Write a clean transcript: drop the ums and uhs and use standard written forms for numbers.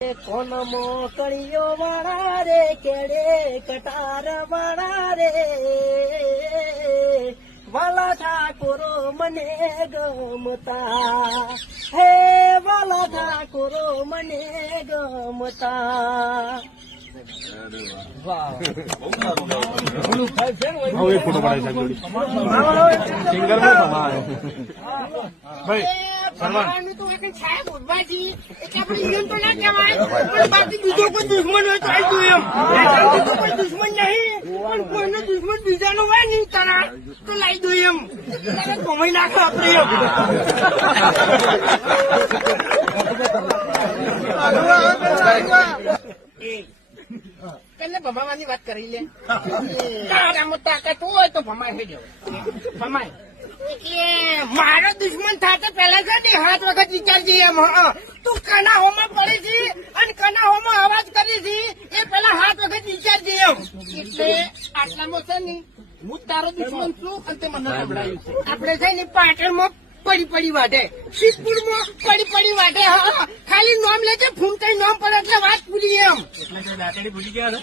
કોન મોકળીઓ વાળા રે કેડે કટાર વાળા રે વાલા ઠાકોરો મને ગમતા હે વાલા ઠાકોરો મને ગમતા સાહેબ ઉદભાજી એટલે આપણે ઇન્ડિયન તો ના કહેવાય પણ બાકી બીજો કોઈ દુશ્મન હોય તો આવી એમ કોઈ દુશ્મન નહીં પણ કોઈનો દુશ્મન બીજાનો હોય નહીં તારા તો લાવી દો એમ તારે કમાઈ નાખો આપણે એટલે ભમાવાની વાત કરી લે તારામાં તાકાત હોય તો ભમાય થઈ જાવ ભમાય મારો દુશ્મન થતા પેલા છે ને 7 વખત વિચારજે એમ તું કનાહોમાં પડે છે અને કનાહોમાં અવાજ કરી છે એ પેલા 7 વખત વિચારજે એમ એટલે આટલામાં છે ને હું તારો દુશ્મન છું અને તે મને નબળાયું છે આપણે છે ને પાટણમાં પડી વાટે શીતપુરમાં પડી વાટે ખાલી નામ લે છે ફૂમતાઈ નામ પડે એટલે વાત પૂરી એમ એટલે દાંતડી ભૂલી ગયા